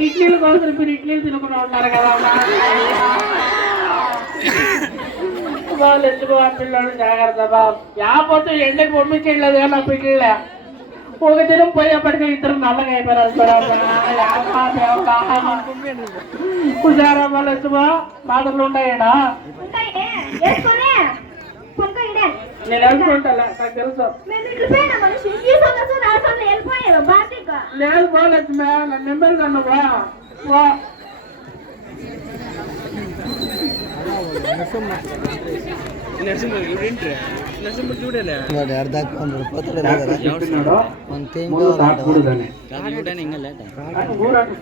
ఇడ్లీలు కోసం మీరు ఇడ్లీలు తినకుండా ఉంటారు కదా వాళ్ళు ఎందుకు ఆ పిల్లలు జాగ్రత్త లేకపోతే ఎండకి పంపించలేదు కానీ నా పిల్లలే ఒక దినం పోయేప్పటికీ ఇద్దరు నల్లగా అయిపోయారు హుషారా వాళ్ళు మాటలు ఉంటాయడా నేను అనుకుంటా నాకు తెలుసు లేదు పోలేదు నన్ను నెంబర్ కన్నావా ఊరంటే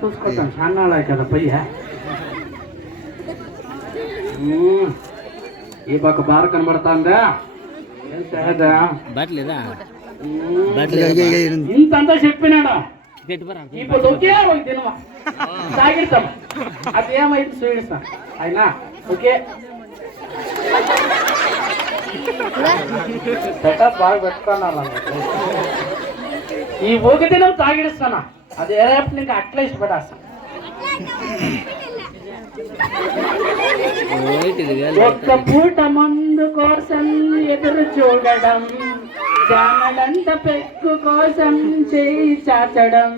చూసుకుంటాం చాన్నాళ్ళ కదా పయ్య ఈ పక్క బార కనబడుతుందా ఇంతంతా చెప్పినాడా ఇప్పుడు ఒకే ఒక తినవా తాగిస్తాం అది ఏమైంది చూపిస్తాం అయినా ఓకే సెటప్ బాగా పెట్టుకున్నా ఈ ఒక దినం తాగిస్తానా అది రేపు నీకు అట్లా ఇష్టపడేస్తా ఒక్క పూట మందు కోసం ఎదురు చూడడం జానడంత పెక్కు కోసం చేయి చాచడం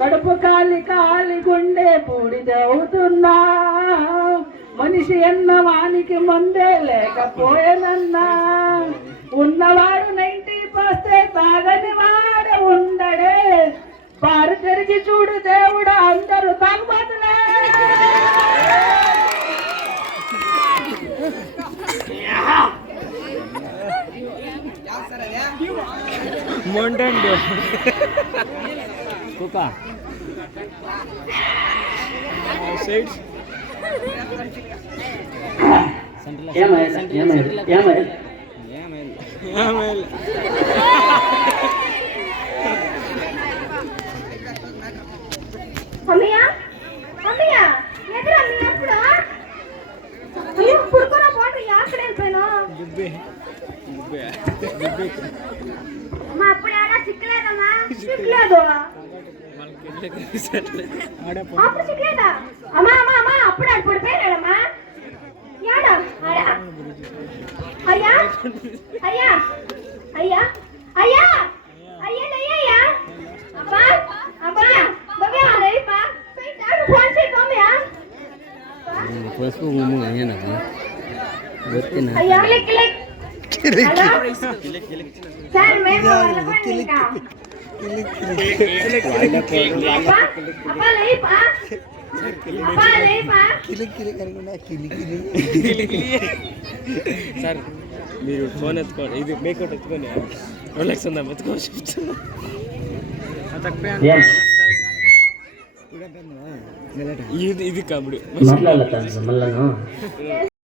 కడుపు కాలి కాలి గుండె పూడిదవుతున్నా మనిషి అన్న వానికి మందే లేకపోయేనన్నా ఉన్నవాడు 90 తాగని వాడు ఉండడే బారు తెరిచి చూడు దేవుడు అందరూ తాగుబోతులే మొంటండు కుక్క సైడ్స్ సార్ మీరు ఫోన్ ఎత్తుకోండి ఇది మేకౌట్ ఎత్తుకొని రోలెక్స్ ఉందా ఎత్తుకో చెప్తున్నా ఇది కామెడీ